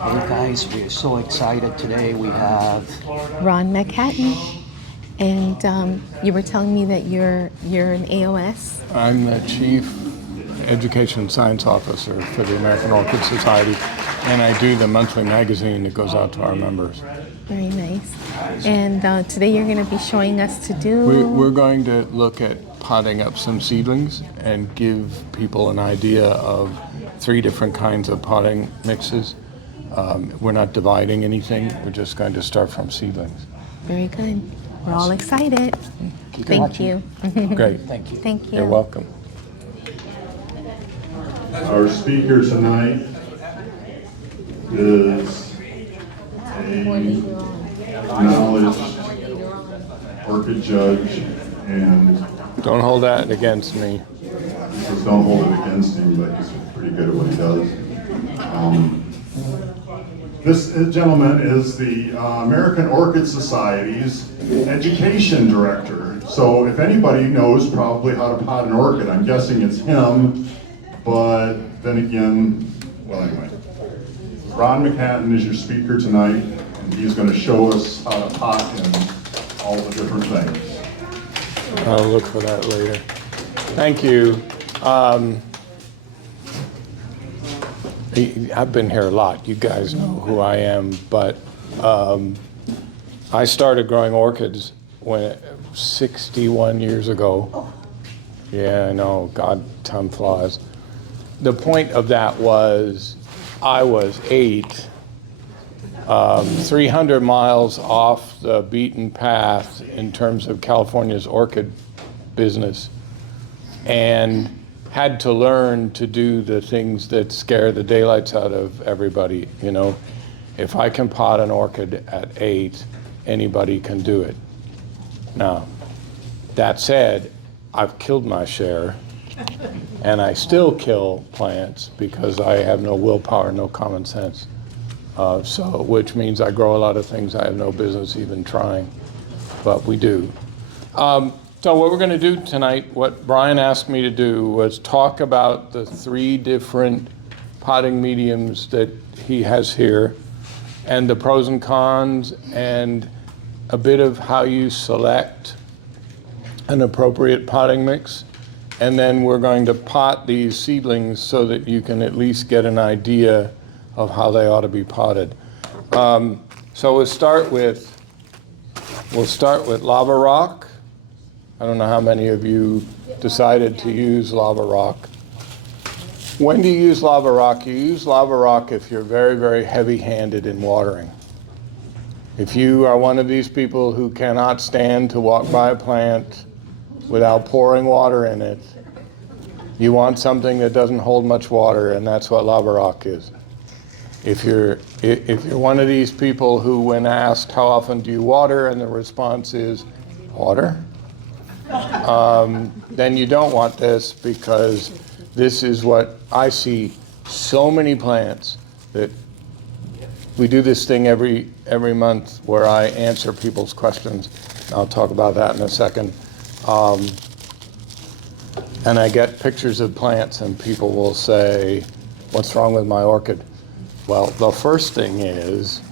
Hey guys, we are so excited today. We have Ron McHatton, and you were telling me that you're an AOS. I'm the Chief Education Science Officer for the American Orchid Society, and I do the monthly magazine that goes out to our members. Very nice. And today you're going to be showing us to do. We're going to look at potting up some seedlings and give people an idea of 3 different kinds of potting mixes. We're not dividing anything. We're just going to start from seedlings. Very good. We're all excited. Thank you. Great. thank you. Thank you. You're welcome. Our speaker tonight is a acknowledged orchid judge, and Don't hold that against me. just don't hold it against him, but he's pretty good at what he does. This gentleman is the American Orchid Society's education director. So if anybody knows probably how to pot an orchid, I'm guessing it's him. But then again, well anyway. Ron McHatton is your speaker tonight, and he's going to show us how to pot in all the different things. I'll look for that later. Thank you. I've been here a lot. You guys know who I am, but I started growing orchids when 61 years ago. Yeah, I know. God, time flies. The point of that was I was 8, 300 miles off the beaten path in terms of California's orchid business, and had to learn to do the things that scare the daylights out of everybody. You know, if I can pot an orchid at 8, anybody can do it. Now, that said, I've killed my share, and I still kill plants because I have no willpower, no common sense. Which means I grow a lot of things I have no business even trying, but we do. So what we're going to do tonight, what Brian asked me to do, was talk about the 3 different potting mediums that he has here, and the pros and cons, and a bit of how you select an appropriate potting mix. And then we're going to pot these seedlings so that you can at least get an idea of how they ought to be potted. So we'll start with lava rock. I don't know how many of you decided to use lava rock. When do you use lava rock? You use lava rock if you're very, very heavy-handed in watering. If you are one of these people who cannot stand to walk by a plant without pouring water in it, you want something that doesn't hold much water, and that's what lava rock is. If you're one of these people who, when asked how often do you water, and the response is water, then you don't want this, because this is what I see so many plants that we do this thing every month where I answer people's questions. I'll talk about that in a second. And I get pictures of plants and people will say, what's wrong with my orchid? Well, the first thing is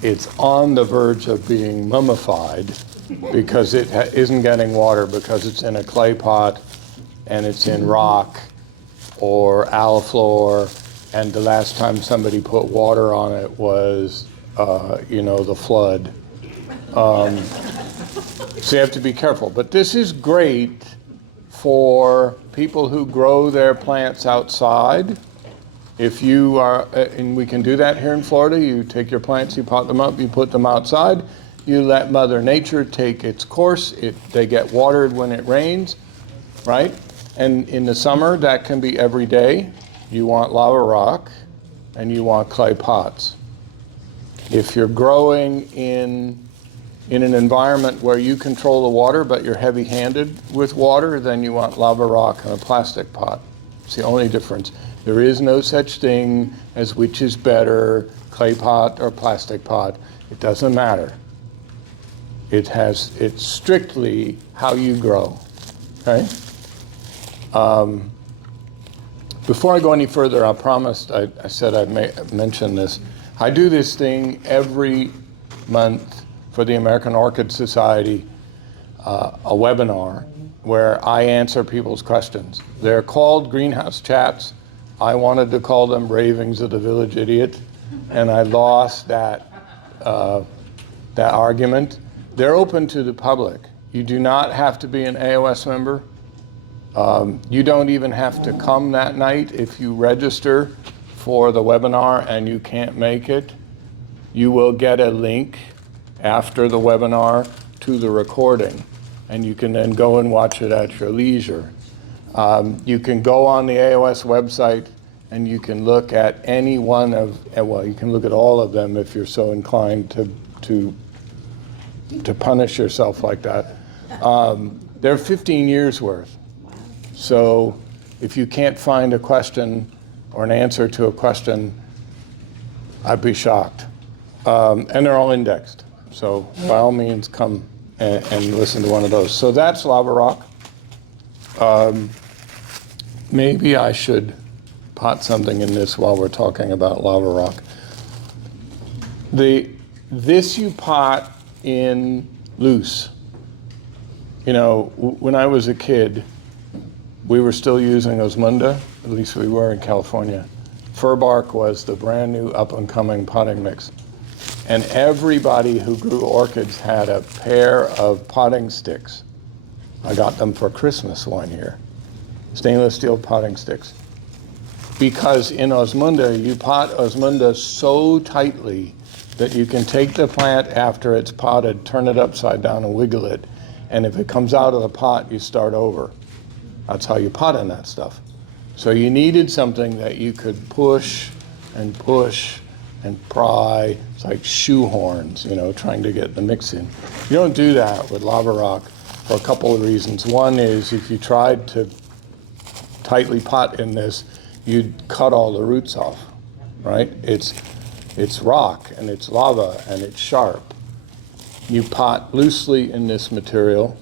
it's on the verge of being mummified because it isn't getting water, because it's in a clay pot and it's in rock or aliflor, and the last time somebody put water on it was, the flood. So you have to be careful. But this is great for people who grow their plants outside. If you are, and we can do that here in Florida, you take your plants, you pot them up, you put them outside, you let Mother Nature take its course. They get watered when it rains, right? And in the summer, that can be every day. You want lava rock and you want clay pots. If you're growing in an environment where you control the water, but you're heavy-handed with water, then you want lava rock in a plastic pot. It's the only difference. There is no such thing as which is better, clay pot or plastic pot. It doesn't matter. It's strictly how you grow, okay? Before I go any further, I promised, I said I'd mention this. I do this thing every month for the American Orchid Society, a webinar where I answer people's questions. They're called greenhouse chats. I wanted to call them ravings of the village idiot, and I lost that argument. They're open to the public. You do not have to be an AOS member. You don't even have to come that night. If you register for the webinar and you can't make it, you will get a link after the webinar to the recording, and you can then go and watch it at your leisure. You can go on the AOS website and you can look at any one of, well, you can look at all of them if you're so inclined to punish yourself like that. They're 15 years worth. So if you can't find a question or an answer to a question, I'd be shocked. And they're all indexed. So by all means, come and listen to one of those. So that's lava rock. Maybe I should pot something in this while we're talking about lava rock. This you pot in loose. You know, when I was a kid, we were still using Osmunda, at least we were in California. Fir bark was the brand new up-and-coming potting mix. And everybody who grew orchids had a pair of potting sticks. I got them for Christmas one year. Stainless steel potting sticks. Because in Osmunda, you pot Osmunda so tightly that you can take the plant after it's potted, turn it upside down and wiggle it, and if it comes out of the pot, you start over. That's how you pot in that stuff. So you needed something that you could push and pry. It's like shoehorns, you know, trying to get the mix in. You don't do that with lava rock for a couple of reasons. One is if you tried to tightly pot in this, you'd cut all the roots off, right? It's rock and it's lava and it's sharp. You pot loosely in this material.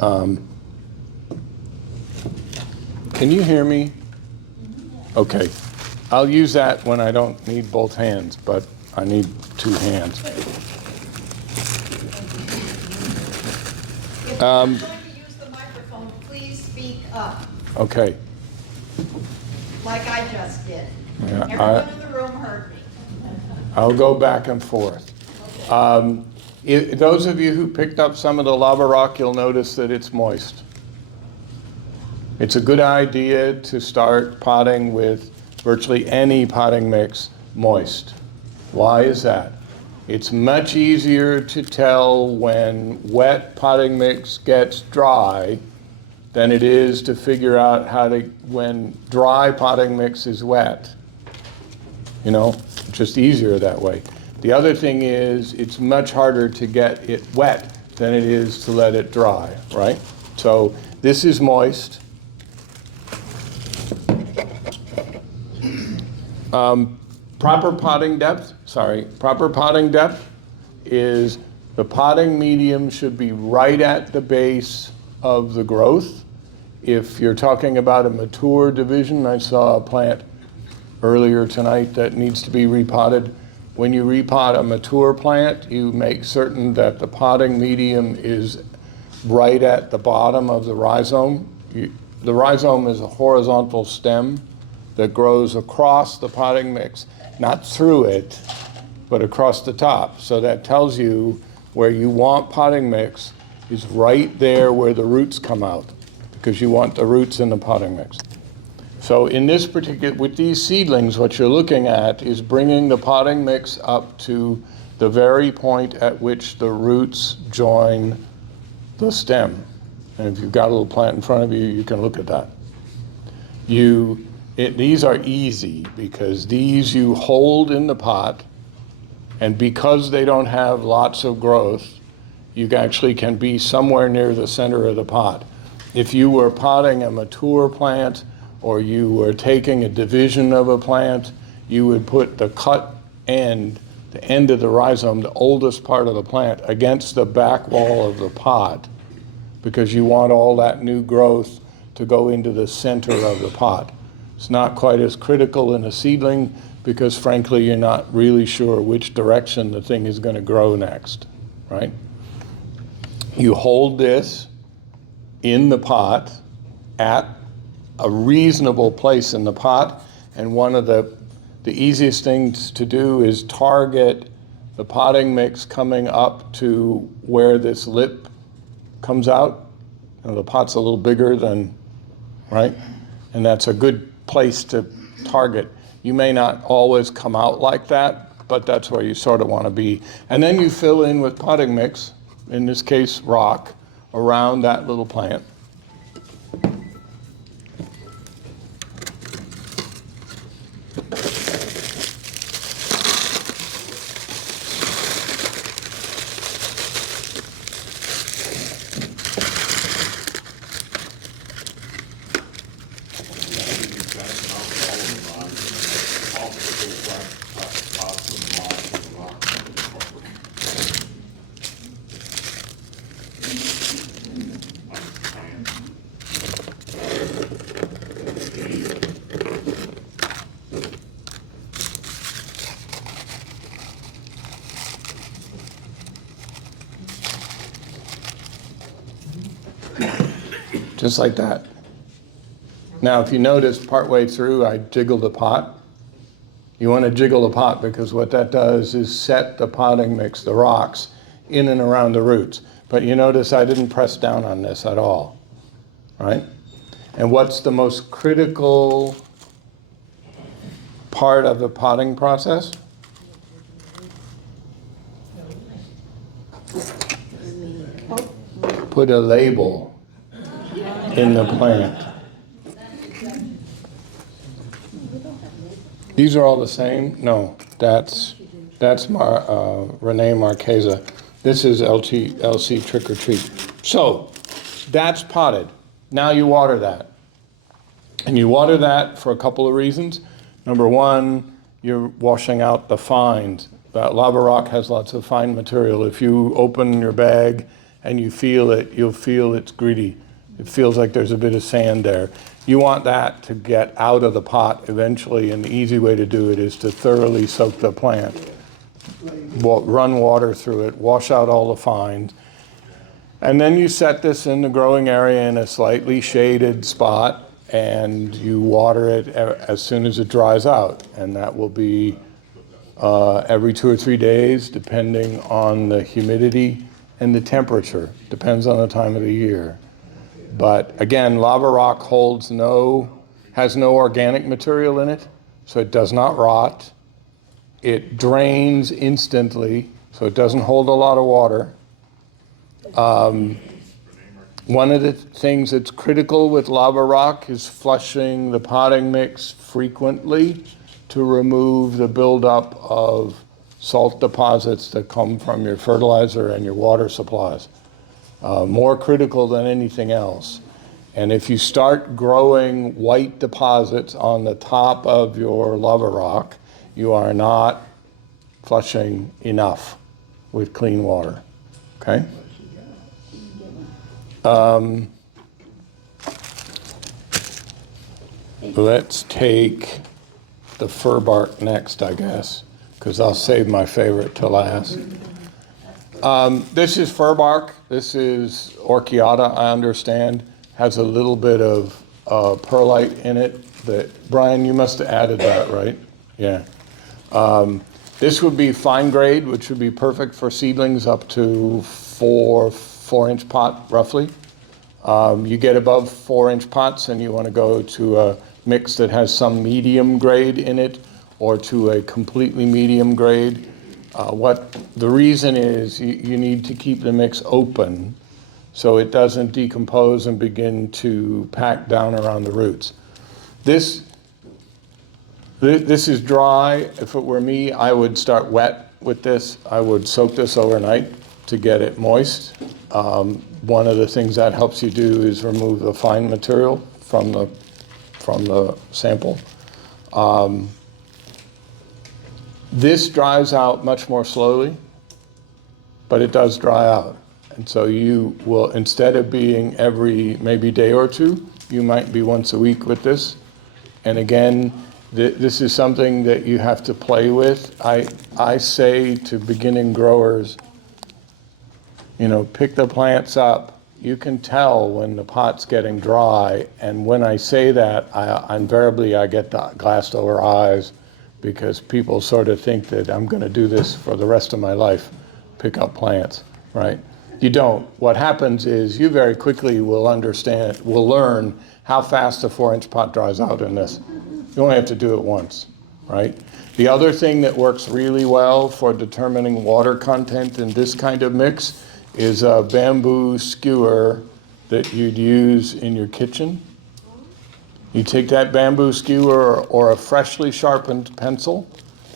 Can you hear me? Okay. I'll use that when I don't need both hands, but I need two hands. If you're going to use the microphone, please speak up, Okay. like I just did. Yeah, Everyone in the room heard me. I'll go back and forth. Those of you who picked up some of the lava rock, you'll notice that it's moist. It's a good idea to start potting with virtually any potting mix moist. Why is that? It's much easier to tell when wet potting mix gets dry than it is to figure out when dry potting mix is wet. You know, just easier that way. The other thing is it's much harder to get it wet than it is to let it dry, right? So this is moist. Proper potting depth is the potting medium should be right at the base of the growth. If you're talking about a mature division, I saw a plant earlier tonight that needs to be repotted. When you repot a mature plant, you make certain that the potting medium is right at the bottom of the rhizome. The rhizome is a horizontal stem that grows across the potting mix, not through it, but across the top. So that tells you where you want potting mix is right there where the roots come out, because you want the roots in the potting mix. So in this particular, with these seedlings, what you're looking at is bringing the potting mix up to the very point at which the roots join the stem. And if you've got a little plant in front of you, you can look at that. These are easy because these you hold in the pot, and because they don't have lots of growth, you actually can be somewhere near the center of the pot. If you were potting a mature plant or you were taking a division of a plant, you would put the cut end, the end of the rhizome, the oldest part of the plant, against the back wall of the pot, because you want all that new growth to go into the center of the pot. It's not quite as critical in a seedling because frankly, you're not really sure which direction the thing is going to grow next, right? You hold this in the pot at a reasonable place in the pot, and one of the easiest things to do is target the potting mix coming up to where this lip comes out. You know, the pot's a little bigger than, right? And that's a good place to target. You may not always come out like that, but that's where you sort of want to be. And then you fill in with potting mix, in this case rock, around that little plant. Just like that. Now, if you notice partway through, I jiggled the pot. You want to jiggle the pot because what that does is set the potting mix, the rocks, in and around the roots. But you notice I didn't press down on this at all, right? And what's the most critical part of the potting process? Put a label in the plant. These are all the same? No, that's Renee Marqueza. This is LC Trick or Treat. So that's potted. Now you water that. And you water that for a couple of reasons. Number one, you're washing out the fines. That lava rock has lots of fine material. If you open your bag and you feel it, you'll feel it's gritty. It feels like there's a bit of sand there. You want that to get out of the pot eventually, and the easy way to do it is to thoroughly soak the plant. Run water through it, wash out all the fines, and then you set this in the growing area in a slightly shaded spot, and you water it as soon as it dries out. And that will be every 2 or 3 days, depending on the humidity and the temperature. Depends on the time of the year. But again, lava rock has no organic material in it, so it does not rot. It drains instantly, so it doesn't hold a lot of water. One of the things that's critical with lava rock is flushing the potting mix frequently to remove the buildup of salt deposits that come from your fertilizer and your water supplies. More critical than anything else. And if you start growing white deposits on the top of your lava rock, you are not flushing enough with clean water, okay? Let's take the fir bark next, I guess, because I'll save my favorite to last. This is fir bark. This is orchiata, I understand. Has a little bit of perlite in it. Brian, you must have added that, right? Yeah. This would be fine grade, which would be perfect for seedlings up to 4-inch pot, roughly. You get above 4-inch pots and you want to go to a mix that has some medium grade in it, or to a completely medium grade. What the reason is, you need to keep the mix open so it doesn't decompose and begin to pack down around the roots. This is dry. If it were me, I would start wet with this. I would soak this overnight to get it moist. One of the things that helps you do is remove the fine material from the sample. This dries out much more slowly, but it does dry out. And so you will, instead of being every maybe day or two, you might be once a week with this. And again, This is something that you have to play with. I say to beginning growers, you know, pick the plants up. You can tell when the pot's getting dry, and when I say that, invariably I get the glassed over eyes, because people sort of think that I'm going to do this for the rest of my life, pick up plants, right? You don't. What happens is you very quickly will learn how fast a 4-inch pot dries out in this. You only have to do it once, right? The other thing that works really well for determining water content in this kind of mix is a bamboo skewer that you'd use in your kitchen. You take that bamboo skewer or a freshly sharpened pencil,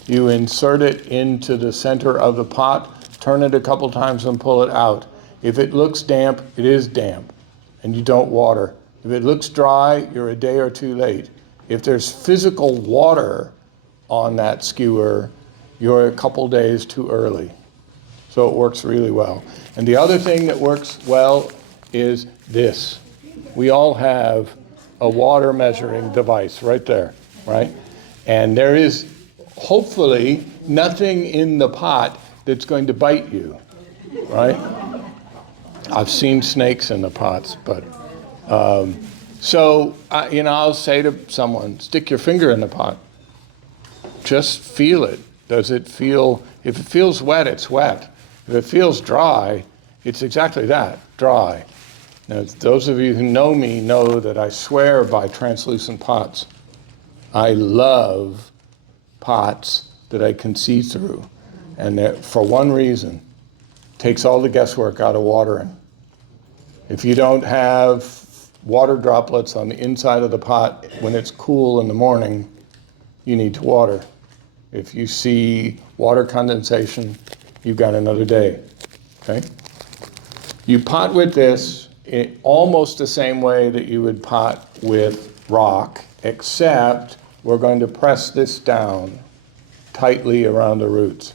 you insert it into the center of the pot, turn it a couple times and pull it out. If it looks damp, it is damp, and you don't water. If it looks dry, you're a day or two late. If there's physical water on that skewer, you're a couple days too early. So it works really well. And the other thing that works well is this. We all have a water measuring device right there, right? And there is hopefully nothing in the pot that's going to bite you, right? I've seen snakes in the pots, but you know, I'll say to someone, stick your finger in the pot. Just feel it. Does it feel, if it feels wet, it's wet. If it feels dry, it's exactly that, dry. Now, those of you who know me know that I swear by translucent pots. I love pots that I can see through. And for one reason, takes all the guesswork out of watering. If you don't have water droplets on the inside of the pot when it's cool in the morning, you need to water. If you see water condensation, you've got another day, okay? You pot with this almost the same way that you would pot with rock, except we're going to press this down tightly around the roots.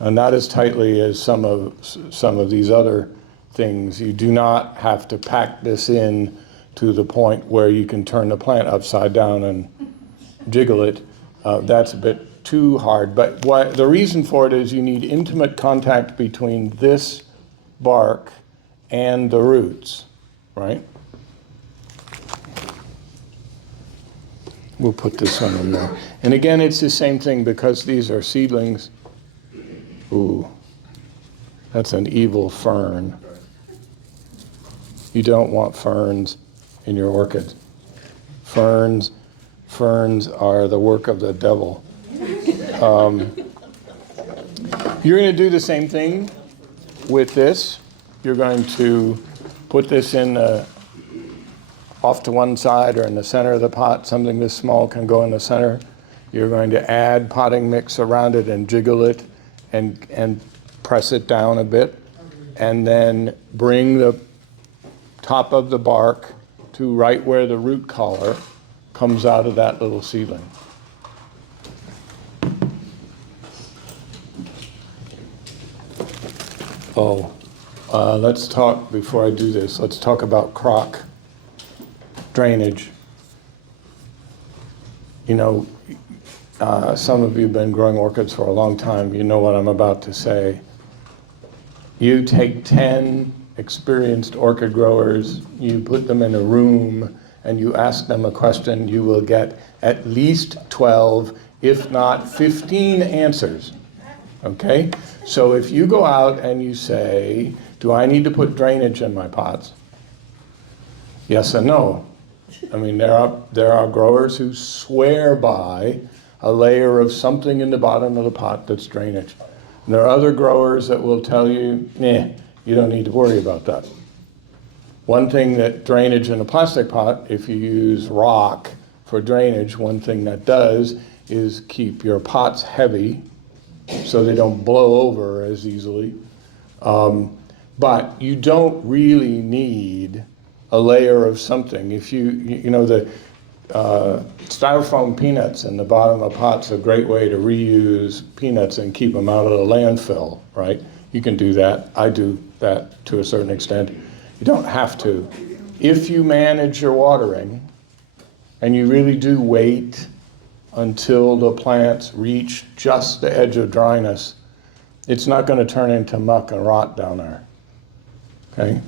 Not as tightly as some of these other things. You do not have to pack this in to the point where you can turn the plant upside down and jiggle it. That's a bit too hard, but the reason for it is you need intimate contact between this bark and the roots, right? We'll put this one in there. And again, it's the same thing because these are seedlings. Ooh, that's an evil fern. You don't want ferns in your orchid. Ferns are the work of the devil. You're going to do the same thing with this. You're going to put this in off to one side or in the center of the pot. Something this small can go in the center. You're going to add potting mix around it and jiggle it and press it down a bit. And then bring the top of the bark to right where the root collar comes out of that little seedling. Let's talk, before I do this, let's talk about crock drainage. You know, some of you have been growing orchids for a long time. You know what I'm about to say. You take 10 experienced orchid growers, you put them in a room, and you ask them a question, you will get at least 12, if not 15 answers. Okay? So if you go out and you say, do I need to put drainage in my pots? Yes and no. I mean, there are growers who swear by a layer of something in the bottom of the pot that's drainage. And there are other growers that will tell you, you don't need to worry about that. One thing that drainage in a plastic pot, if you use rock for drainage, one thing that does is keep your pots heavy so they don't blow over as easily. But you don't really need a layer of something. If you know, the styrofoam peanuts in the bottom of pots, a great way to reuse peanuts and keep them out of the landfill, right? You can do that. I do that to a certain extent. You don't have to. If you manage your watering and you really do wait until the plants reach just the edge of dryness, it's not going to turn into muck and rot down there. Okay?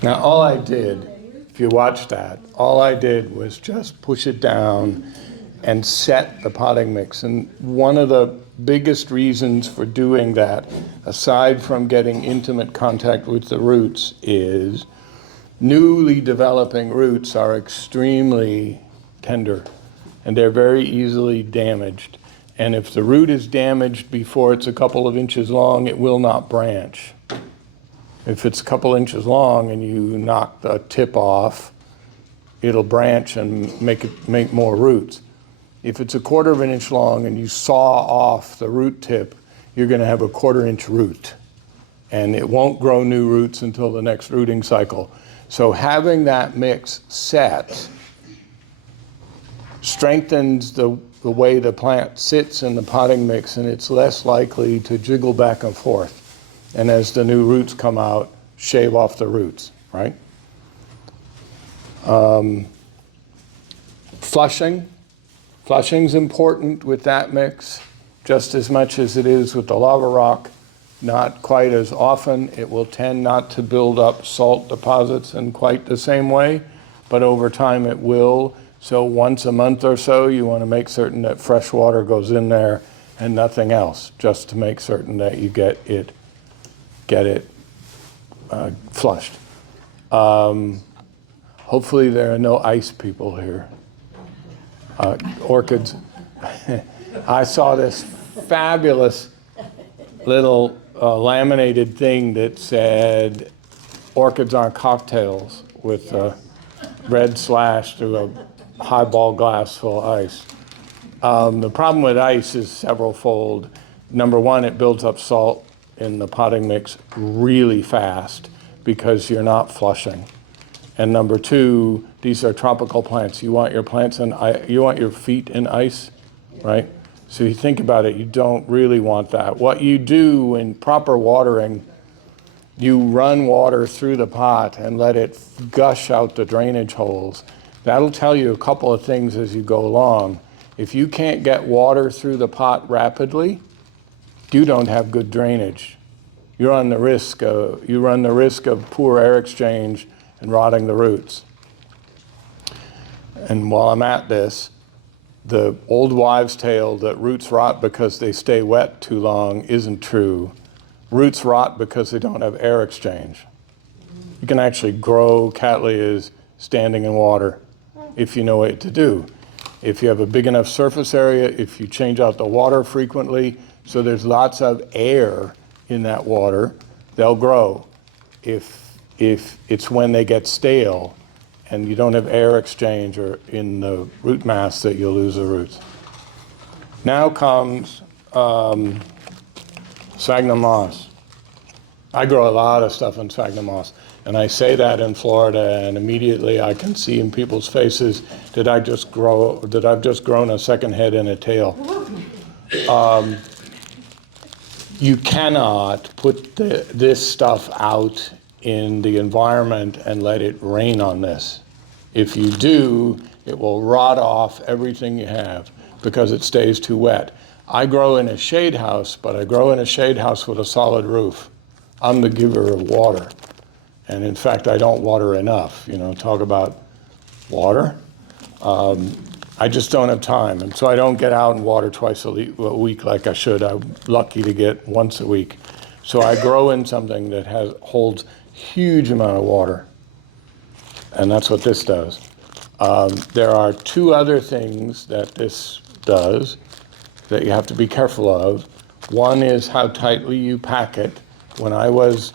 Now, all I did, if you watch that, all I did was just push it down and set the potting mix. And one of the biggest reasons for doing that, aside from getting intimate contact with the roots, is newly developing roots are extremely tender and they're very easily damaged. And if the root is damaged before it's a couple of inches long, it will not branch. If it's a couple inches long and you knock the tip off, it'll branch and make more roots. If it's a 1/4 of an inch long and you saw off the root tip, you're going to have a 1/4 inch root. And it won't grow new roots until the next rooting cycle. So having that mix set strengthens the way the plant sits in the potting mix, and it's less likely to jiggle back and forth. And as the new roots come out, shave off the roots, right? Flushing's important with that mix, just as much as it is with the lava rock. Not quite as often. It will tend not to build up salt deposits in quite the same way, but over time it will. So once a month or so, you want to make certain that fresh water goes in there and nothing else, just to make certain that you get it flushed. Hopefully there are no ice people here. Orchids. I saw this fabulous little laminated thing that said orchids aren't cocktails with a red slash through a highball glass full of ice. The problem with ice is several-fold. Number one, it builds up salt in the potting mix really fast because you're not flushing. And number two, these are tropical plants. You want your plants in, you want your feet in ice, right? So you think about it, you don't really want that. What you do in proper watering, you run water through the pot and let it gush out the drainage holes. That'll tell you a couple of things as you go along. If you can't get water through the pot rapidly, you don't have good drainage. You run the risk of poor air exchange and rotting the roots. And while I'm at this, the old wives' tale that roots rot because they stay wet too long isn't true. Roots rot because they don't have air exchange. You can actually grow cattleyas standing in water if you know what to do. If you have a big enough surface area, if you change out the water frequently, so there's lots of air in that water, they'll grow. If it's when they get stale and you don't have air exchange or in the root mass that you'll lose the roots. Now comes sphagnum moss. I grow a lot of stuff in sphagnum moss, and I say that in Florida, and immediately I can see in people's faces that I've just grown a second head and a tail. You cannot put this stuff out in the environment and let it rain on this. If you do, it will rot off everything you have because it stays too wet. I grow in a shade house, but I grow in a shade house with a solid roof. I'm the giver of water. And in fact, I don't water enough. You know, talk about water. I just don't have time. And so I don't get out and water twice a week like I should. I'm lucky to get once a week. So I grow in something that holds huge amount of water. And that's what this does. There are two other things that this does that you have to be careful of. One is how tightly you pack it. When I was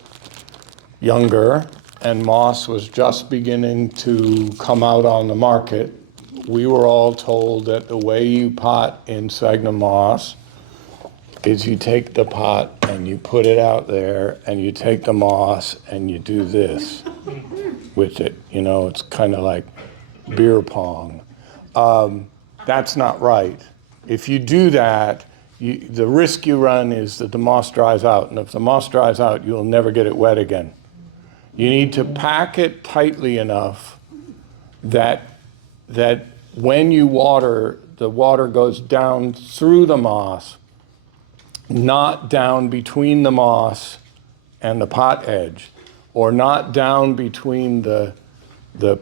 younger and moss was just beginning to come out on the market, we were all told that the way you pot in sphagnum moss is you take the pot and you put it out there and you take the moss and you do this with it. You know, it's kind of like beer pong. That's not right. If you do that, the risk you run is that the moss dries out. And if the moss dries out, you'll never get it wet again. You need to pack it tightly enough that when you water, the water goes down through the moss, not down between the moss and the pot edge, or not down between the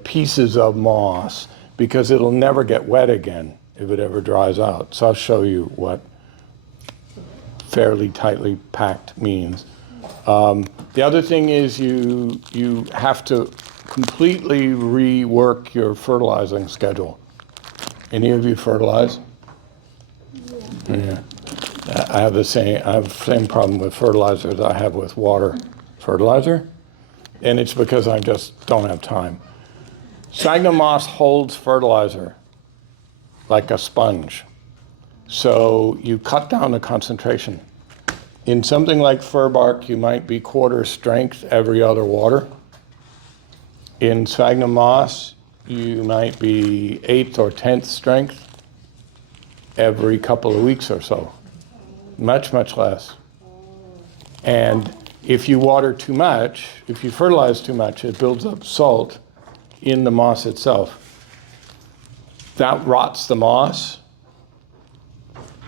pieces of moss, because it'll never get wet again if it ever dries out. So I'll show you what fairly tightly packed means. The other thing is you have to completely rework your fertilizing schedule. Any of you fertilize? Yeah. I have the same problem with fertilizer as I have with water fertilizer, and it's because I just don't have time. Sphagnum moss holds fertilizer like a sponge, so you cut down the concentration. In something like fir bark, you might be quarter strength every other water. In sphagnum moss, you might be 1/8 or 10th strength every couple of weeks or so. Much, much less. And if you water too much, if you fertilize too much, it builds up salt in the moss itself. That rots the moss,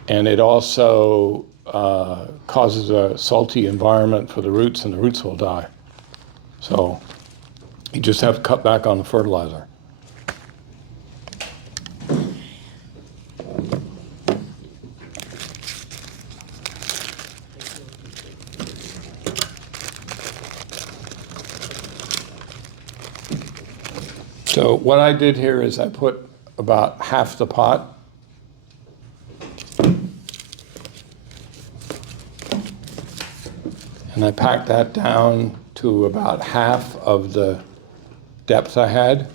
and it also causes a salty environment for the roots, and the roots will die. So you just have to cut back on the fertilizer. So what I did here is I put about half the pot. And I packed that down to about half of the depth I had.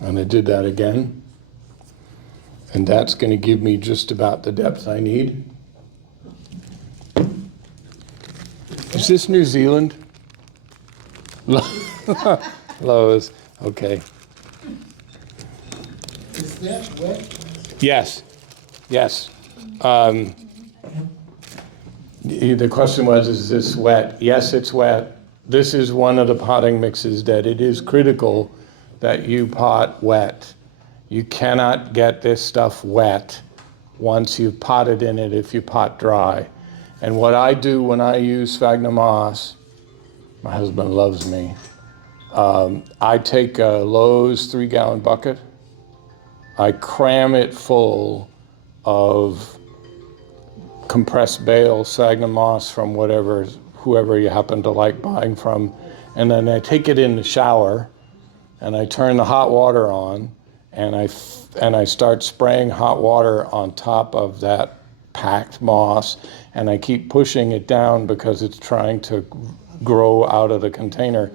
And I did that again. And that's going to give me just about the depth I need. Is this New Zealand? Lowe's, okay. Is that wet? Yes, yes. The question was, is this wet? Yes, it's wet. This is one of the potting mixes that it is critical that you pot wet. You cannot get this stuff wet once you've potted in it if you pot dry. And what I do when I use sphagnum moss, my husband loves me, I take a Lowe's 3-gallon bucket, I cram it full of compressed bale sphagnum moss from whoever you happen to like buying from, and then I take it in the shower and I turn the hot water on, and I start spraying hot water on top of that packed moss, and I keep pushing it down because it's trying to grow out of the container.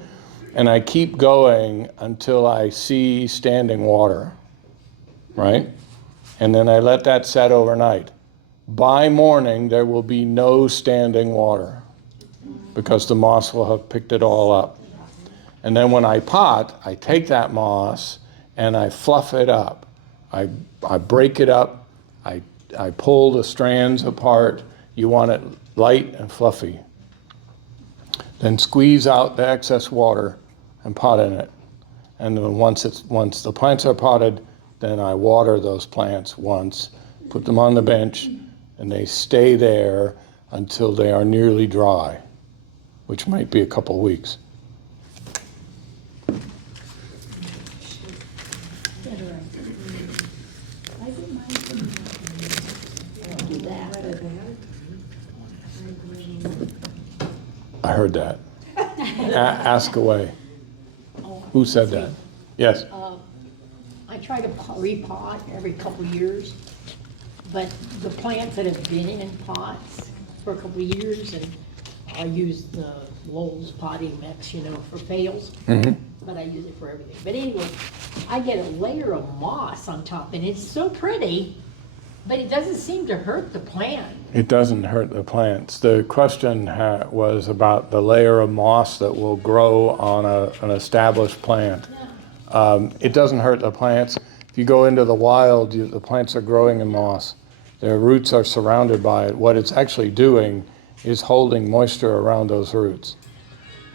And I keep going until I see standing water, right? And then I let that set overnight. By morning, there will be no standing water because the moss will have picked it all up. And then when I pot, I take that moss and I fluff it up. I break it up, I pull the strands apart. You want it light and fluffy. Then squeeze out the excess water and pot in it. And then once the plants are potted, then I water those plants once, put them on the bench, and they stay there until they are nearly dry, which might be a couple weeks. I heard that. Ask away. Who said that? Yes. I try to repot every couple years, but the plants that have been in pots for a couple of years, and I use the Lowell's potting mix, you know, for fails, but I use it for everything. But anyway, I get a layer of moss on top, and it's so pretty, but it doesn't seem to hurt the plant. It doesn't hurt the plants. The question was about the layer of moss that will grow on an established plant. It doesn't hurt the plants. If you go into the wild, the plants are growing in moss. Their roots are surrounded by it. What it's actually doing is holding moisture around those roots.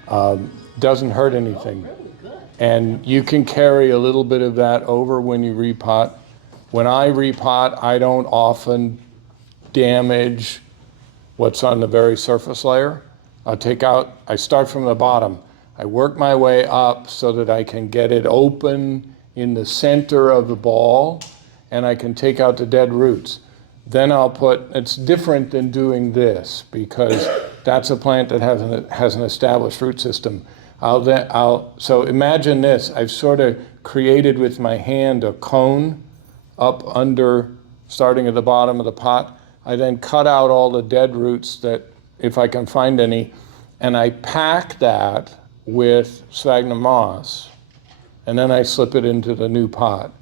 Doesn't hurt anything. Really good. And you can carry a little bit of that over when you repot. When I repot, I don't often damage what's on the very surface layer. I start from the bottom. I work my way up so that I can get it open in the center of the ball, and I can take out the dead roots. Then it's different than doing this, because that's a plant that has an established root system. So imagine this, I've sort of created with my hand a cone up under, starting at the bottom of the pot. I then cut out all the dead roots that, if I can find any, and I pack that with sphagnum moss, and then I slip it into the new pot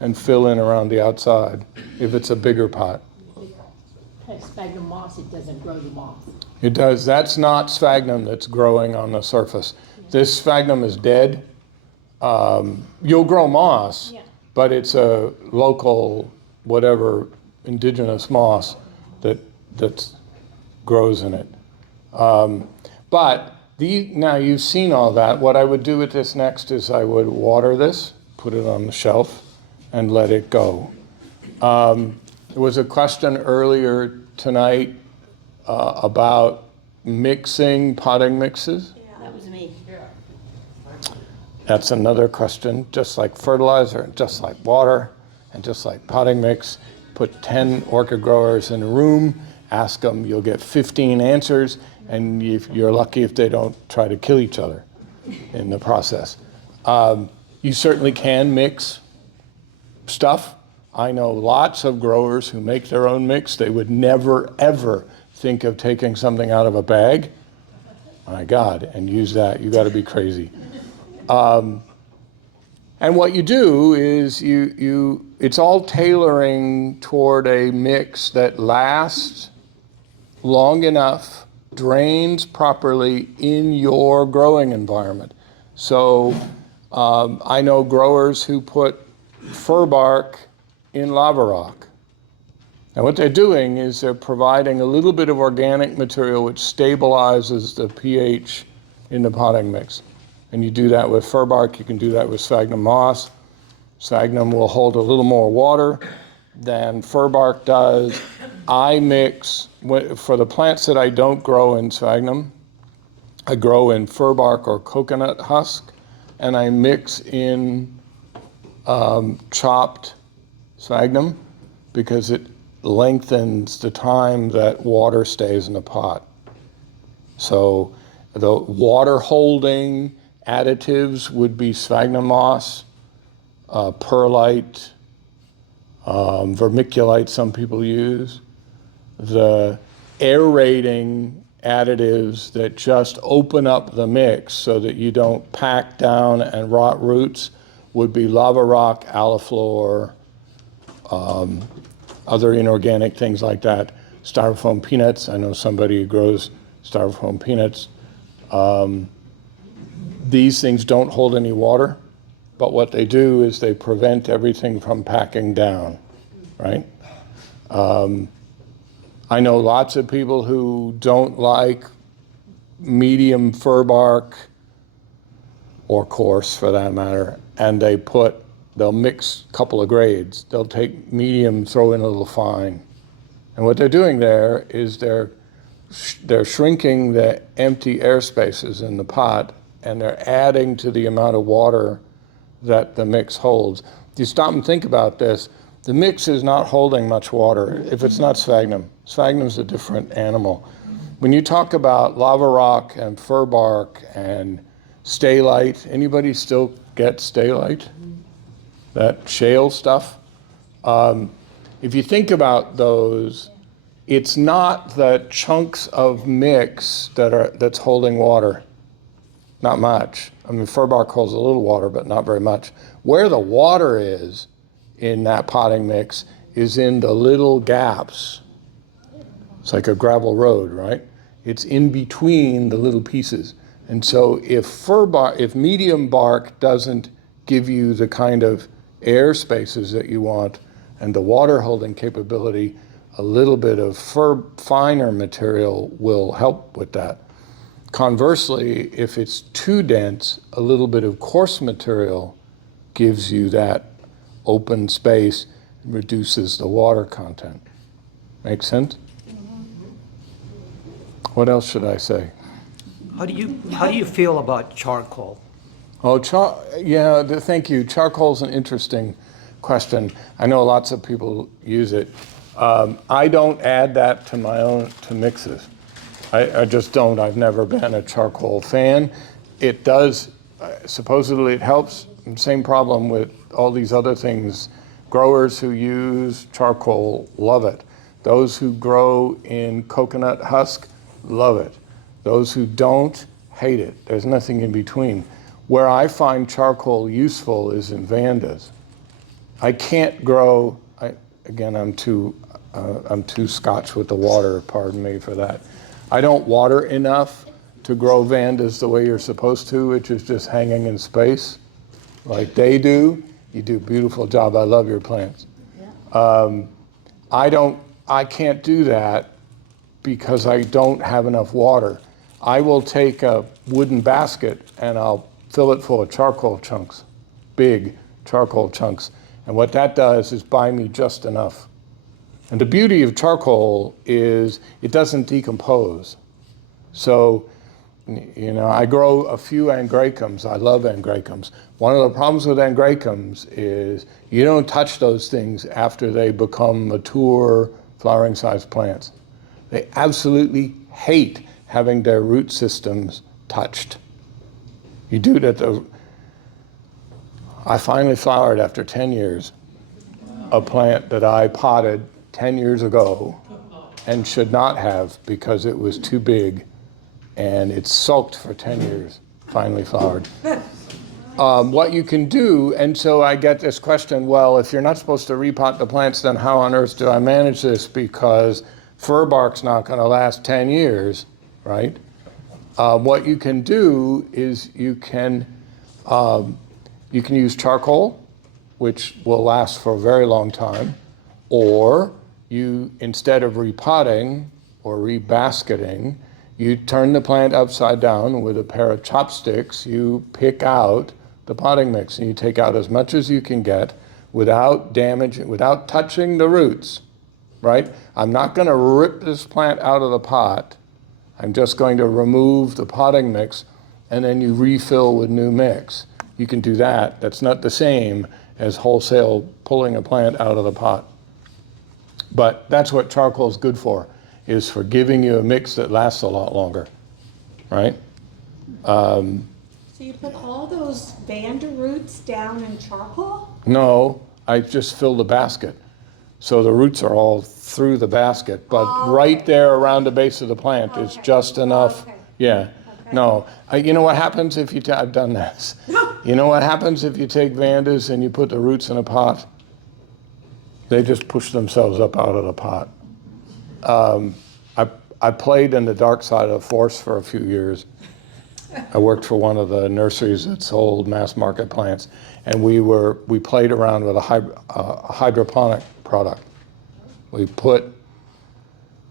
and fill in around the outside if it's a bigger pot. Sphagnum moss, it doesn't grow the moss. It does. That's not sphagnum that's growing on the surface. This sphagnum is dead. You'll grow moss, but it's a local, whatever, indigenous moss that grows in it. Now you've seen all that. What I would do with this next is I would water this, put it on the shelf, and let it go. There was a question earlier tonight about mixing potting mixes. That was me. That's another question. Just like fertilizer, just like water, and just like potting mix, put 10 orchid growers in a room, ask them, you'll get 15 answers, and if you're lucky if they don't try to kill each other in the process. You certainly can mix stuff. I know lots of growers who make their own mix. They would never, ever think of taking something out of a bag, my God, and use that. You got to be crazy. And what you do is it's all tailoring toward a mix that lasts long enough, drains properly in your growing environment. So I know growers who put fir bark in lava rock. And what they're doing is they're providing a little bit of organic material which stabilizes the pH in the potting mix. And you do that with fir bark, you can do that with sphagnum moss. Sphagnum will hold a little more water than fir bark does. I mix, for the plants that I don't grow in sphagnum, I grow in fir bark or coconut husk, and I mix in chopped sphagnum because it lengthens the time that water stays in the pot. So the water holding additives would be sphagnum moss, perlite, vermiculite some people use. The aerating additives that just open up the mix so that you don't pack down and rot roots would be lava rock, aliflor, other inorganic things like that. Styrofoam peanuts, I know somebody who grows styrofoam peanuts. These things don't hold any water, but what they do is they prevent everything from packing down, right? I know lots of people who don't like medium fir bark, or coarse for that matter, and they'll mix a couple of grades. They'll take medium, throw in a little fine. And what they're doing there is they're shrinking the empty air spaces in the pot, and they're adding to the amount of water that the mix holds. If you stop and think about this, The mix is not holding much water if it's not sphagnum. Sphagnum's a different animal. When you talk about lava rock and fir bark and stay-lite, anybody still get stay-lite? That shale stuff? If you think about those, it's not the chunks of mix that's holding water. Not much. I mean, fir bark holds a little water, but not very much. Where the water is in that potting mix is in the little gaps. It's like a gravel road, right? It's in between the little pieces. And so if medium bark doesn't give you the kind of air spaces that you want and the water holding capability, a little bit of finer material will help with that. Conversely, if it's too dense, a little bit of coarse material gives you that open space and reduces the water content. Make sense? What else should I say? How do you feel about charcoal? Oh, thank you. Charcoal's an interesting question. I know lots of people use it. I don't add that to mixes. I just don't. I've never been a charcoal fan. It does, supposedly it helps. Same problem with all these other things. Growers who use charcoal love it. Those who grow in coconut husk love it. Those who don't hate it. There's nothing in between. Where I find charcoal useful is in Vandas. I can't grow, I'm too Scotch with the water, pardon me for that. I don't water enough to grow Vandas the way you're supposed to, which is just hanging in space like they do. You do a beautiful job. I love your plants. Yeah. I can't do that because I don't have enough water. I will take a wooden basket and I'll fill it full of charcoal chunks, big charcoal chunks. And what that does is buy me just enough. And the beauty of charcoal is it doesn't decompose. So, I grow a few angraecums. I love angraecums. One of the problems with angraecums is you don't touch those things after they become mature, flowering-sized plants. They absolutely hate having their root systems touched. You do that. I finally flowered after 10 years, a plant that I potted 10 years ago and should not have because it was too big, and it sulked for 10 years, finally flowered. What you can do, and so I get this question, well, if you're not supposed to repot the plants, then how on earth do I manage this? Because fir bark's not going to last 10 years, right? What you can do is you can use charcoal, which will last for a very long time, or you, instead of repotting or rebasketing, you turn the plant upside down with a pair of chopsticks, you pick out the potting mix and you take out as much as you can get without damaging, without touching the roots, right? I'm not going to rip this plant out of the pot. I'm just going to remove the potting mix and then you refill with new mix. You can do that. That's not the same as wholesale pulling a plant out of the pot. But that's what charcoal is good for, is for giving you a mix that lasts a lot longer, right? So you put all those Vanda roots down in charcoal? No, I just fill the basket. So the roots are all through the basket, but right there around the base of the plant is just enough. Yeah. No, you know what happens if you, I've done this. You know what happens if you take Vandas and you put the roots in a pot? They just push themselves up out of the pot. I played in the dark side of the force for a few years. I worked for one of the nurseries that sold mass market plants, and we played around with a hydroponic product. We put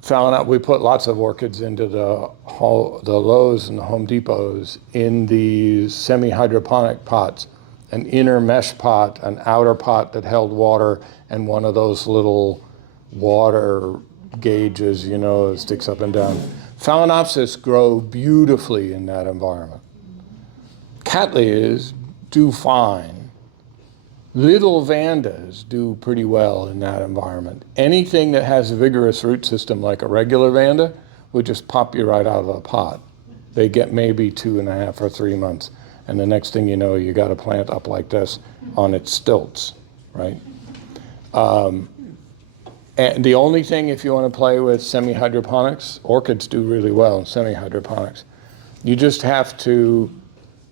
lots of orchids into the Lowe's and the Home Depots in these semi-hydroponic pots, an inner mesh pot, an outer pot that held water, and one of those little water gauges, that sticks up and down. Phalaenopsis grow beautifully in that environment. Cattleyas do fine. Little vandas do pretty well in that environment. Anything that has a vigorous root system like a regular vanda would just pop you right out of a pot. They get maybe 2.5 or 3 months. And the next thing you know, you got a plant up like this on its stilts, right? And the only thing, if you want to play with semi-hydroponics, orchids do really well in semi-hydroponics. You just have to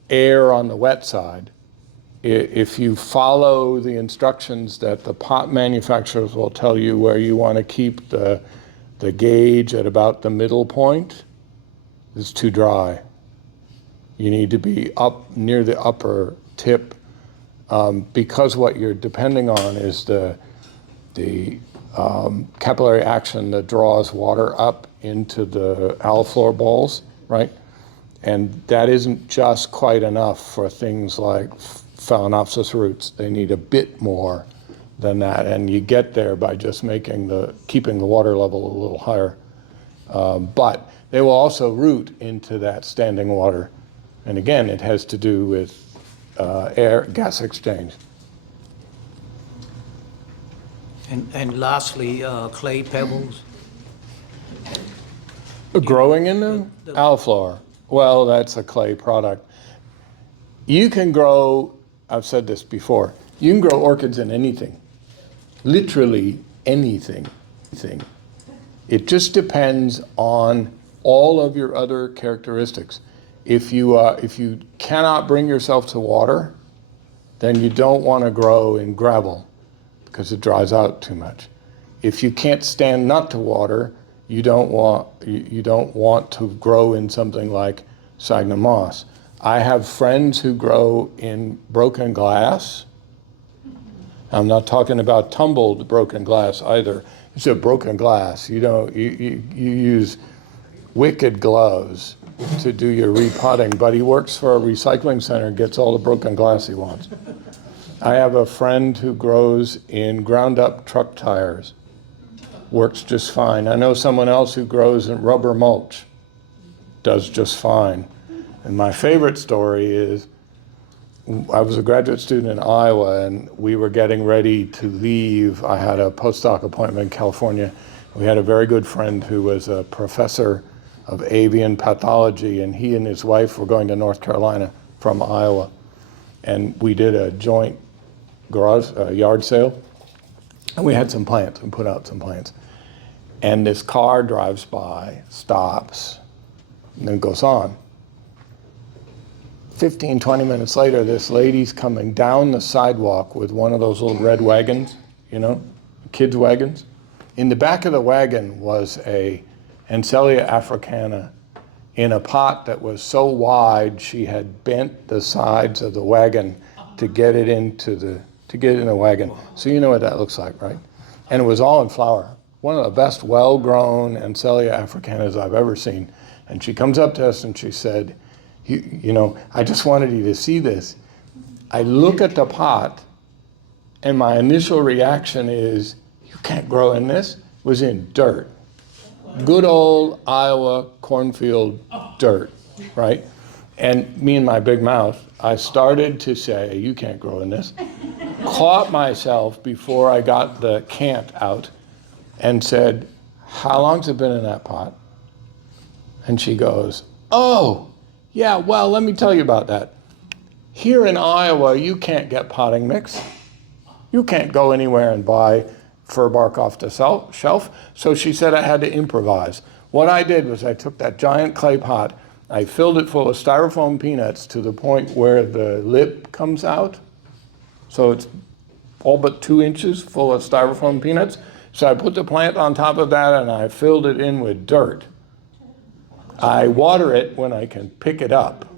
err on the wet side. If you follow the instructions that the pot manufacturers will tell you where you want to keep the gauge at about the middle point, it's too dry. You need to be up near the upper tip because what you're depending on is the capillary action that draws water up into the aliflora balls, right? And that isn't just quite enough for things like Phalaenopsis roots. They need a bit more than that, and you get there by just keeping the water level a little higher. But they will also root into that standing water. And again, it has to do with gas exchange. And lastly, clay pebbles. Growing in them? Aliflora. Well, that's a clay product. You can grow, I've said this before, you can grow orchids in anything. Literally anything. It just depends on all of your other characteristics. If you cannot bring yourself to water, then you don't want to grow in gravel because it dries out too much. If you can't stand not to water, you don't want to grow in something like sphagnum moss. I have friends who grow in broken glass. I'm not talking about tumbled broken glass either. It's a broken glass. You use wicked gloves to do your repotting, but he works for a recycling center and gets all the broken glass he wants. I have a friend who grows in ground up truck tires. Works just fine. I know someone else who grows in rubber mulch. Does just fine. And my favorite story is, I was a graduate student in Iowa and we were getting ready to leave. I had a postdoc appointment in California. We had a very good friend who was a professor of avian pathology, and he and his wife were going to North Carolina from Iowa. And we did a joint yard sale, and we had some plants and put out some plants. And this car drives by, stops, and then goes on. 15, 20 minutes later, this lady's coming down the sidewalk with one of those little red wagons, kids' wagons. In the back of the wagon was a Ancelia africana in a pot that was so wide she had bent the sides of the wagon to get it in the wagon. So you know what that looks like, right? And it was all in flower. One of the best well-grown Ancelia africanas I've ever seen. And she comes up to us and she said, I just wanted you to see this. I look at the pot and my initial reaction is, you can't grow in this. It was in dirt. Good old Iowa cornfield dirt, right? And me and my big mouth, I started to say, you can't grow in this. Caught myself before I got the can't out and said, how long's it been in that pot? And she goes, oh, yeah, well, let me tell you about that. Here in Iowa, you can't get potting mix. You can't go anywhere and buy fir bark off the shelf. So she said I had to improvise. What I did was I took that giant clay pot, I filled it full of styrofoam peanuts to the point where the lip comes out. So it's all but 2 inches full of styrofoam peanuts. So I put the plant on top of that and I filled it in with dirt. I water it when I can pick it up.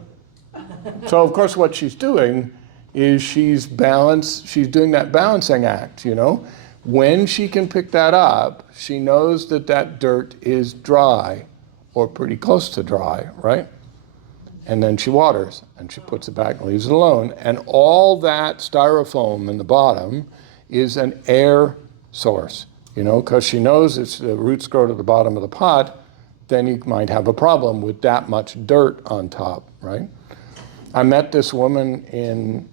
So of course what she's doing is she's doing that balancing act, When she can pick that up, she knows that that dirt is dry or pretty close to dry, right? And then she waters and she puts it back and leaves it alone. And all that styrofoam in the bottom is an air source, because she knows if the roots grow to the bottom of the pot, then you might have a problem with that much dirt on top, right? I met this woman in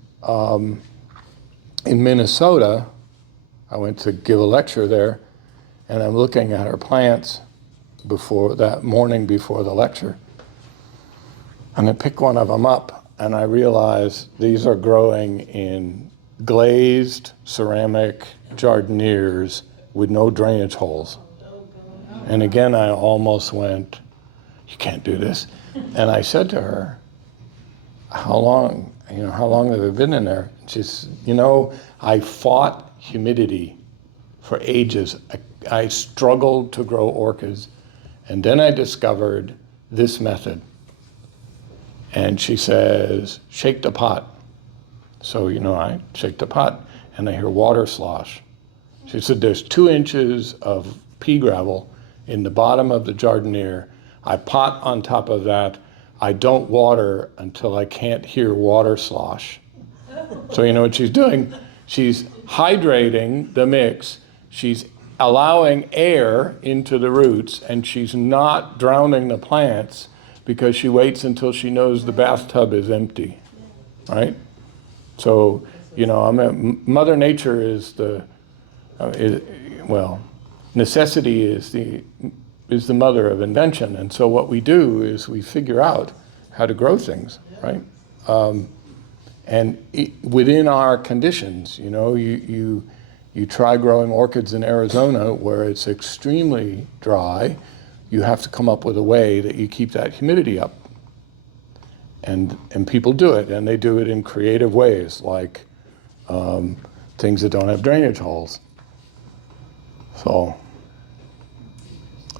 in Minnesota, I went to give a lecture there, and I'm looking at our plants before that morning before the lecture. And I pick one of them up, and I realize these are growing in glazed ceramic jardinières with no drainage holes. And again, I almost went, you can't do this. And I said to her, how long have they been in there? She said, I fought humidity for ages. I struggled to grow orchids. And then I discovered this method. And she says, shake the pot. So, I shake the pot and I hear water slosh. She said, there's 2 inches of pea gravel in the bottom of the jardiniere. I pot on top of that. I don't water until I can't hear water slosh. So you know what she's doing? She's hydrating the mix. She's allowing air into the roots, and she's not drowning the plants because she waits until she knows the bathtub is empty, right? So, Mother Nature is necessity is the mother of invention. And so what we do is we figure out how to grow things, right? Within our conditions, you try growing orchids in Arizona where it's extremely dry. You have to come up with a way that you keep that humidity up. And people do it, and they do it in creative ways, like things that don't have drainage holes. So,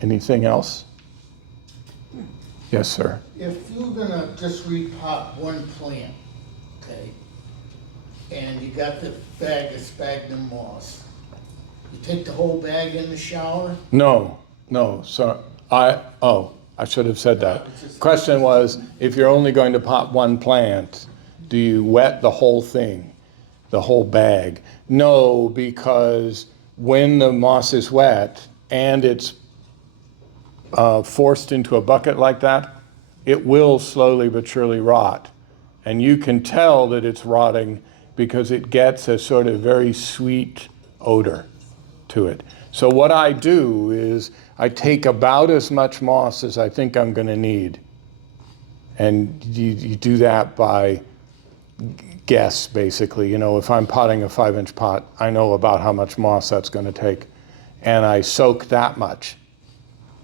anything else? Yes, sir. If you're gonna just repot one plant, okay, and you got the bag of sphagnum moss, you take the whole bag in the shower? No, so I should have said that. Question was, if you're only going to pot one plant, do you wet the whole thing, the whole bag? No, because when the moss is wet and it's forced into a bucket like that, it will slowly but surely rot. And you can tell that it's rotting because it gets a sort of very sweet odor to it. So what I do is I take about as much moss as I think I'm going to need. And you do that by guess, basically. If I'm potting a 5-inch pot, I know about how much moss that's going to take. And I soak that much.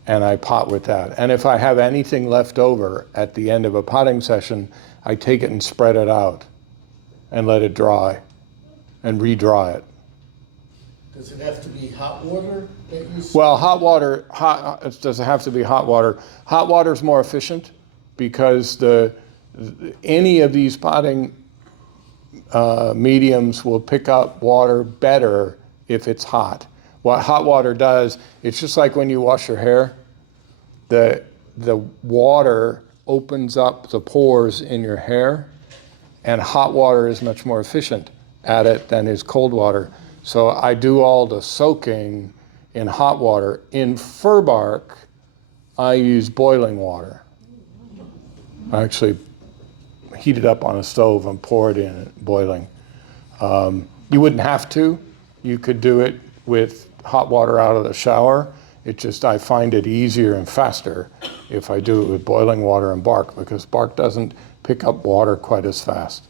And I pot with that. And if I have anything left over at the end of a potting session, I take it and spread it out and let it dry and re-dry it. Does it have to be hot water that you? Well, it doesn't have to be hot water. Hot water is more efficient because any of these potting mediums will pick up water better if it's hot. What hot water does, it's just like when you wash your hair. The water opens up the pores in your hair, and hot water is much more efficient at it than is cold water. So I do all the soaking in hot water. In fir bark, I use boiling water. I actually heat it up on a stove and pour it in boiling. You wouldn't have to. You could do it with hot water out of the shower. I find it easier and faster if I do it with boiling water and bark, because bark doesn't pick up water quite as fast.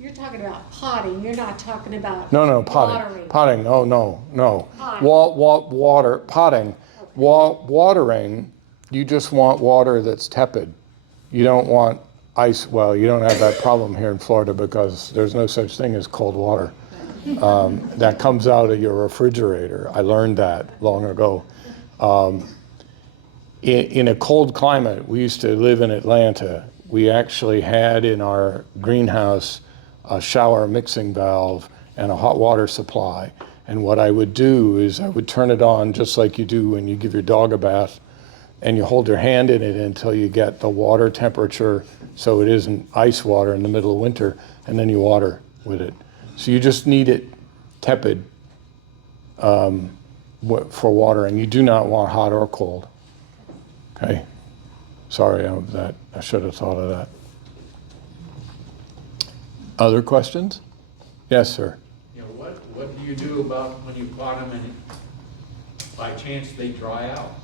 You're talking about potting, you're not talking about No, watering. potting, no. Potting. Potting. Watering, you just want water that's tepid. You don't want ice. Well, you don't have that problem here in Florida because there's no such thing as cold water. That comes out of your refrigerator. I learned that long ago. In a cold climate, we used to live in Atlanta. We actually had in our greenhouse a shower mixing valve and a hot water supply. And what I would do is I would turn it on just like you do when you give your dog a bath, and you hold your hand in it until you get the water temperature so it isn't ice water in the middle of winter, and then you water with it. So you just need it tepid for watering. You do not want hot or cold. Okay? Sorry, I should have thought of that. Other questions? Yes, sir. What do you do about when you pot them and by chance they dry out?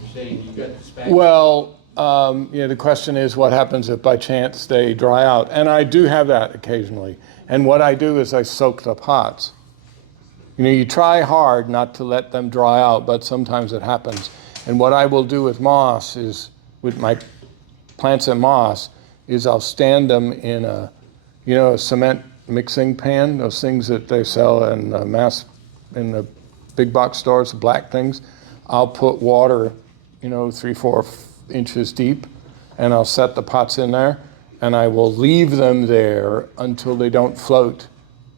You're saying you got the spag. Well, the question is what happens if by chance they dry out? And I do have that occasionally. And what I do is I soak the pots. You try hard not to let them dry out, but sometimes it happens. And what I will do with moss is, with my plants and moss, is I'll stand them in a cement mixing pan, those things that they sell in in the big box stores, the black things. I'll put water, 3-4 inches deep, and I'll set the pots in there, and I will leave them there until they don't float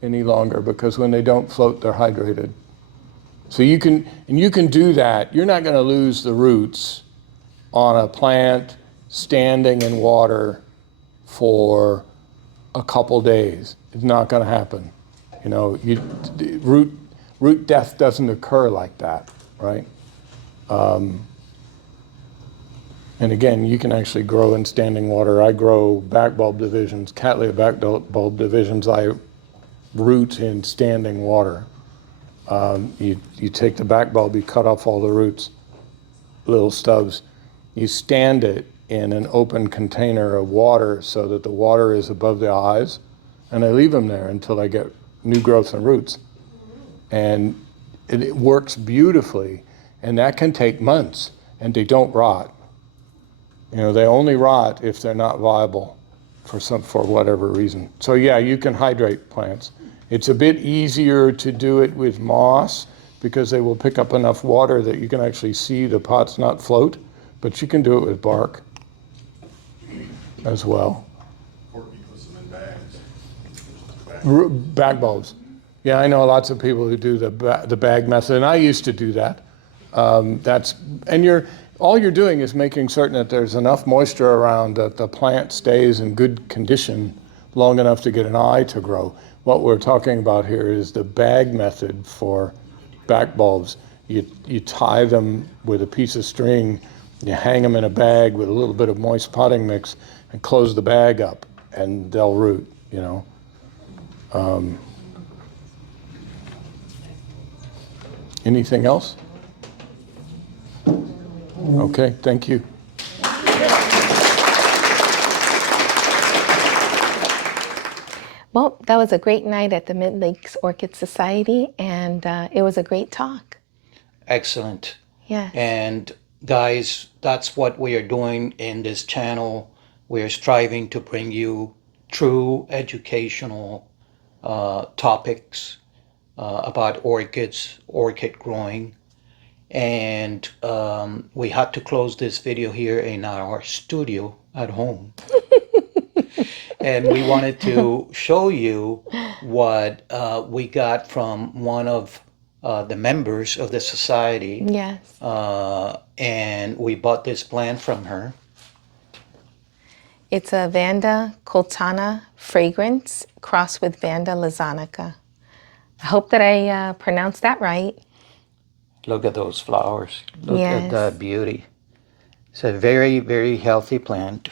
any longer, because when they don't float, they're hydrated. So you can do that. You're not going to lose the roots on a plant standing in water for a couple days. It's not going to happen. Root death doesn't occur like that, right? And again, you can actually grow in standing water. I grow back bulb divisions, Cattleya back bulb divisions. I root in standing water. You take the back bulb, you cut off all the roots, little stubs. You stand it in an open container of water so that the water is above the eyes, and I leave them there until I get new growth and roots. And it works beautifully, and that can take months, and they don't rot. They only rot if they're not viable for whatever reason. So yeah, you can hydrate plants. It's a bit easier to do it with moss because they will pick up enough water that you can actually see the pots not float, but you can do it with bark as well. Or you put them in bags. Bag bulbs. Yeah, I know lots of people who do the bag method, and I used to do that. All you're doing is making certain that there's enough moisture around that the plant stays in good condition long enough to get an eye to grow. What we're talking about here is the bag method for back bulbs. You tie them with a piece of string, you hang them in a bag with a little bit of moist potting mix, and close the bag up, and they'll root. Anything else? Okay, thank you. Well, that was a great night at the Mid-Lakes Orchid Society, and it was a great talk. Excellent. Yes. And guys, that's what we are doing in this channel. We are striving to bring you true educational topics about orchids, orchid growing. And we had to close this video here in our studio at home. And we wanted to show you what we got from one of the members of the society. Yes. And we bought this plant from her. It's a Vanda coltana fragrance crossed with Vanda lazanica. I hope that I pronounced that right. Look at those flowers. Look Yes. at that beauty. It's a very, very healthy plant.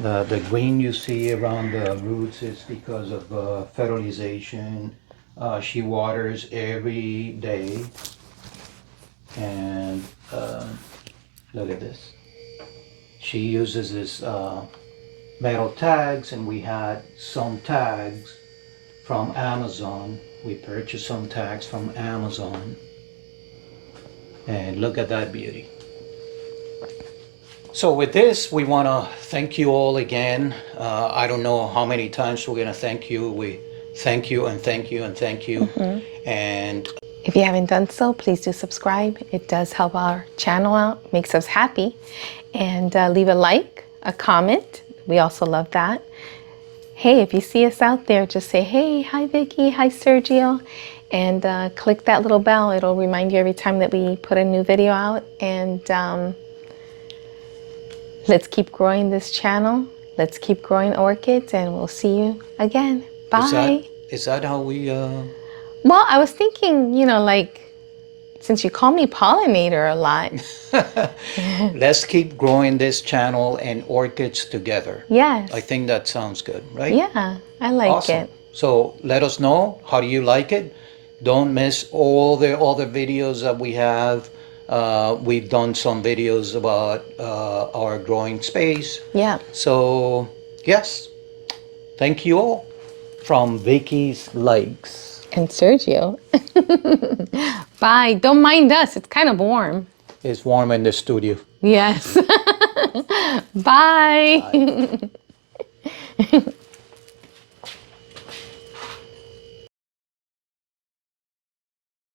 The green you see around the roots is because of fertilization. She waters every day. And look at this. She uses this metal tags, and we had some tags from Amazon. We purchased some tags from Amazon. And look at that beauty. So with this, we want to thank you all again. I don't know how many times we're going to thank you. We thank you and thank you and thank you. Mm-hmm. And If you haven't done so, please do subscribe. It does help our channel out, makes us happy. And leave a like, a comment. We also love that. Hey, if you see us out there, just say, hey, hi Vicky, hi Sergio, and click that little bell. It'll remind you every time that we put a new video out. And let's keep growing this channel. Let's keep growing orchids, and we'll see you again. Bye. is that how we... Well, I was thinking, since you call me pollinator a lot. Let's keep growing this channel and orchids together. Yes. I think that sounds good, right? Yeah, I like Awesome. it. So let us know, how do you like it? Don't miss all the other videos that we have. We've done some videos about our growing space. Yeah. So yes, thank you all from Vicky's Lakes. And Sergio. Bye. Don't mind us. It's kind of warm. It's warm in the studio. Yes. Bye.